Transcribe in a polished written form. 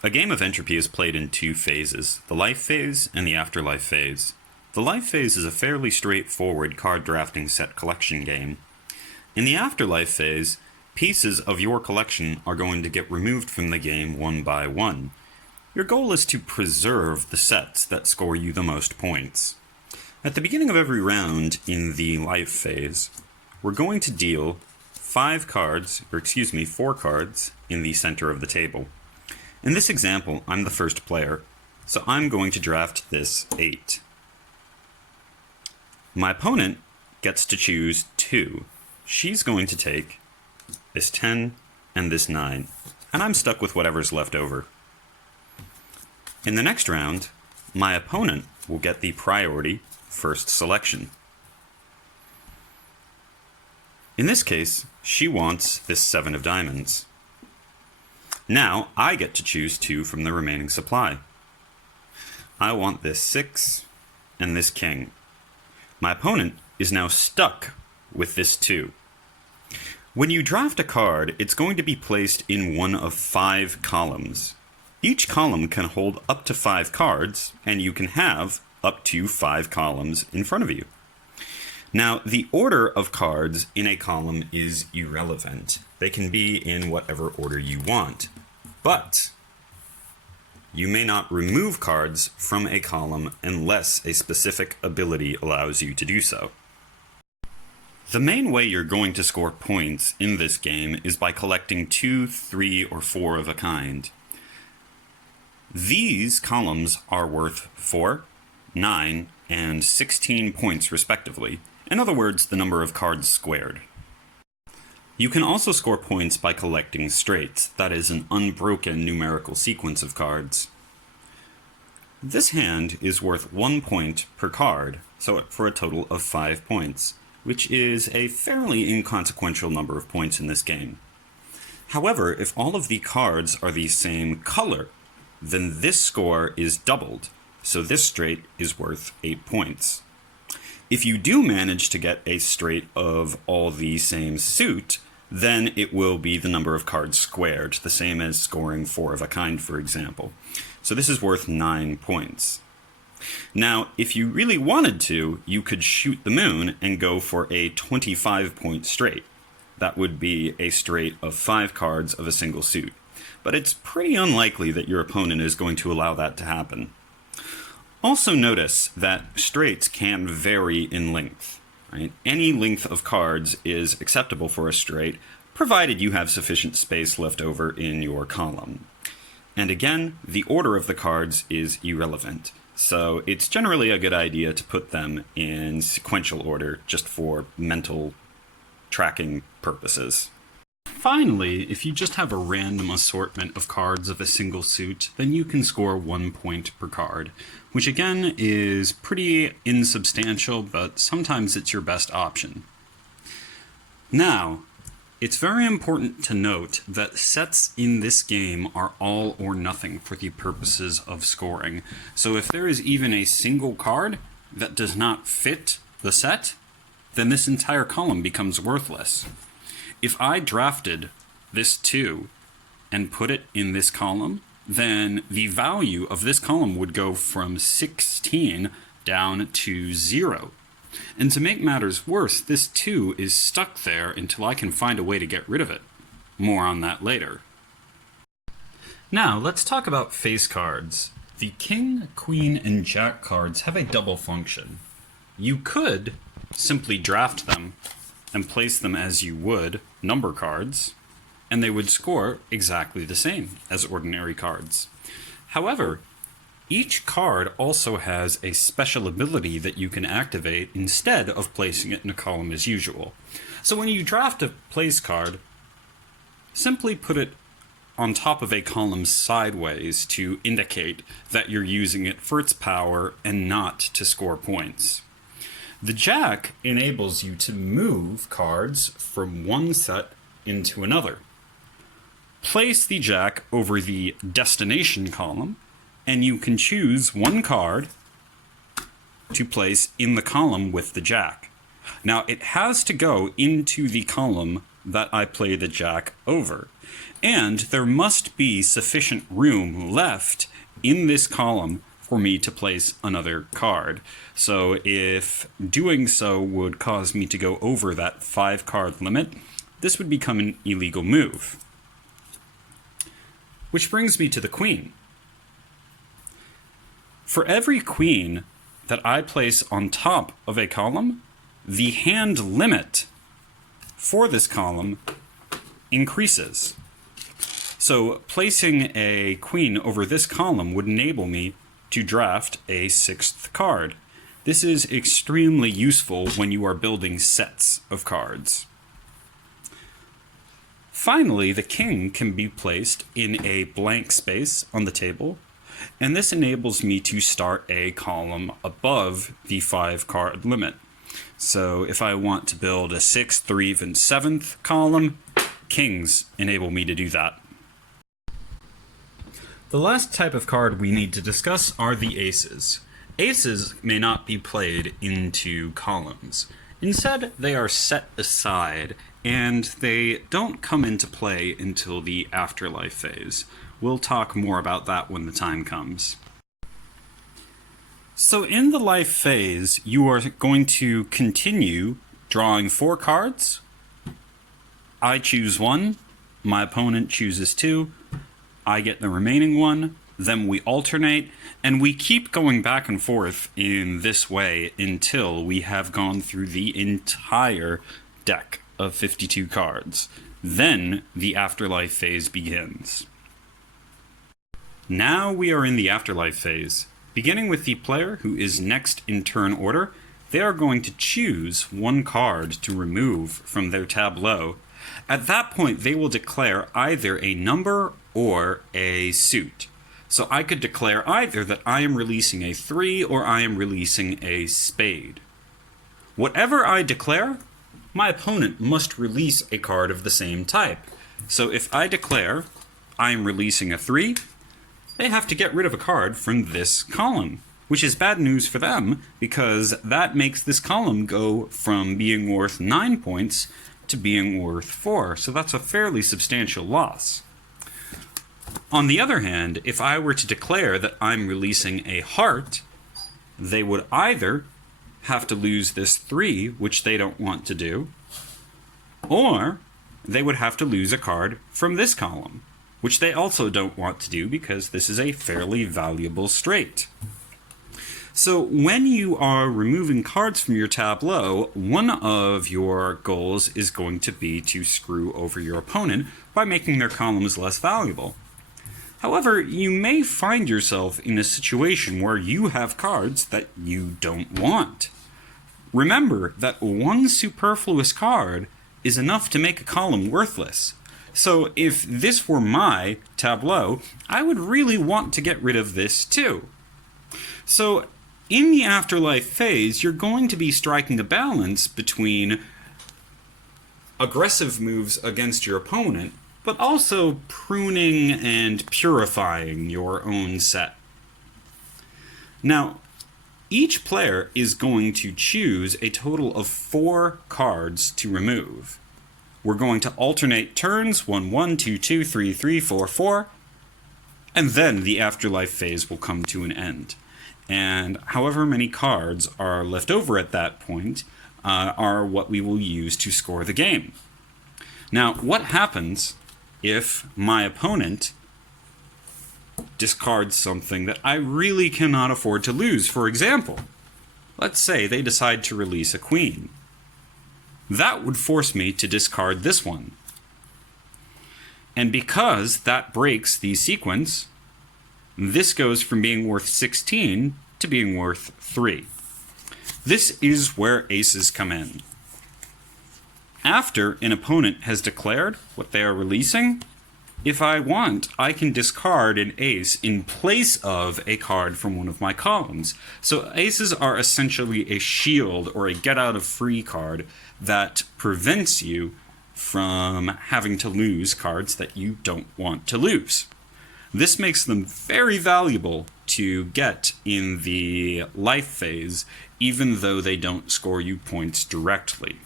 A game of Entropy is played in two phases, the life phase and the afterlife phase. The life phase is a fairly straightforward card drafting set collection game. In the afterlife phase, pieces of your collection are going to get removed from the game one by one. Your goal is to preserve the sets that score you the most points. At the beginning of every round in the life phase, we're going to deal 4 cards in the center of the table. In this example, I'm the first player, so I'm going to draft this 8. My opponent gets to choose 2. She's going to take this 10 and this 9, and I'm stuck with whatever's left over. In the next round, my opponent will get the priority first selection. In this case, she wants this 7 of diamonds. Now, I get to choose 2 from the remaining supply. I want this 6 and this king. My opponent is now stuck with this 2. When you draft a card, it's going to be placed in one of 5 columns. Each column can hold up to 5 cards, and you can have up to 5 columns in front of you. Now, the order of cards in a column is irrelevant. They can be in whatever order you want. But you may not remove cards from a column unless a specific ability allows you to do so. The main way you're going to score points in this game is by collecting 2, 3, or 4 of a kind. These columns are worth 4, 9, and 16 points respectively. In other words, the number of cards squared. You can also score points by collecting straights, that is, an unbroken numerical sequence of cards. This hand is worth 1 point per card, so for a total of 5 points, which is a fairly inconsequential number of points in this game. However, if all of the cards are the same color, then this score is doubled, so this straight is worth 8 points. If you do manage to get a straight of all the same suit, then it will be the number of cards squared, the same as scoring 4 of a kind, for example. So this is worth 9 points. Now, if you really wanted to, you could shoot the moon and go for a 25-point straight. That would be a straight of 5 cards of a single suit. But it's pretty unlikely that your opponent is going to allow that to happen. Also notice that straights can vary in length. Right? Any length of cards is acceptable for a straight, provided you have sufficient space left over in your column. And again, the order of the cards is irrelevant, so it's generally a good idea to put them in sequential order just for mental tracking purposes. Finally, if you just have a random assortment of cards of a single suit, then you can score 1 point per card, which again is pretty insubstantial, but sometimes it's your best option. Now, it's very important to note that sets in this game are all or nothing for the purposes of scoring. So if there is even a single card that does not fit the set, then this entire column becomes worthless. If I drafted this 2 and put it in this column, then the value of this column would go from 16 down to 0. And to make matters worse, this 2 is stuck there until I can find a way to get rid of it. More on that later. Now, let's talk about face cards. The King, Queen, and Jack cards have a double function. You could simply draft them and place them as you would number cards, and they would score exactly the same as ordinary cards. However, each card also has a special ability that you can activate instead of placing it in a column as usual. So when you draft a place card, simply put it on top of a column sideways to indicate that you're using it for its power and not to score points. The Jack enables you to move cards from one set into another. Place the Jack over the destination column, and you can choose one card to place in the column with the Jack. Now, it has to go into the column that I play the Jack over. And there must be sufficient room left in this column for me to place another card. So if doing so would cause me to go over that 5-card limit, this would become an illegal move. Which brings me to the queen. For every queen that I place on top of a column, the hand limit for this column increases. So placing a queen over this column would enable me to draft a 6th card. This is extremely useful when you are building sets of cards. Finally, the king can be placed in a blank space on the table, and this enables me to start a column above the 5-card limit. So if I want to build a 6th or even 7th column, kings enable me to do that. The last type of card we need to discuss are the aces. Aces may not be played into columns. Instead, they are set aside, and they don't come into play until the afterlife phase. We'll talk more about that when the time comes. So in the life phase, you are going to continue drawing 4 cards. I choose 1, my opponent chooses 2, I get the remaining 1, then we alternate, and we keep going back and forth in this way until we have gone through the entire deck of 52 cards. Then the afterlife phase begins. Now we are in the afterlife phase. Beginning with the player who is next in turn order, they are going to choose 1 card to remove from their tableau. At that point, they will declare either a number or a suit. So I could declare either that I am releasing a 3 or I am releasing a spade. Whatever I declare, my opponent must release a card of the same type. So if I declare I am releasing a 3, they have to get rid of a card from this column, which is bad news for them because that makes this column go from being worth 9 points to being worth 4. So that's a fairly substantial loss. On the other hand, if I were to declare that I'm releasing a heart, they would either have to lose this 3, which they don't want to do, or they would have to lose a card from this column, which they also don't want to do because this is a fairly valuable straight. So when you are removing cards from your tableau, one of your goals is going to be to screw over your opponent by making their columns less valuable. However, you may find yourself in a situation where you have cards that you don't want. Remember that 1 superfluous card is enough to make a column worthless. So if this were my tableau, I would really want to get rid of this too. So in the afterlife phase, you're going to be striking a balance between aggressive moves against your opponent, but also pruning and purifying your own set. Now, each player is going to choose a total of 4 cards to remove. We're going to alternate turns, 1, 1, 2, 2, 3, 3, 4, 4, and then the afterlife phase will come to an end. And however many cards are left over at that point are what we will use to score the game. Now, what happens if my opponent discards something that I really cannot afford to lose? For example, let's say they decide to release a queen. That would force me to discard this one. And because that breaks the sequence, this goes from being worth 16 to being worth 3. This is where aces come in. After an opponent has declared what they are releasing, if I want, I can discard an ace in place of a card from one of my columns. So aces are essentially a shield or a get-out-of-free card that prevents you from having to lose cards that you don't want to lose. This makes them very valuable to get in the life phase, even though they don't score you points directly.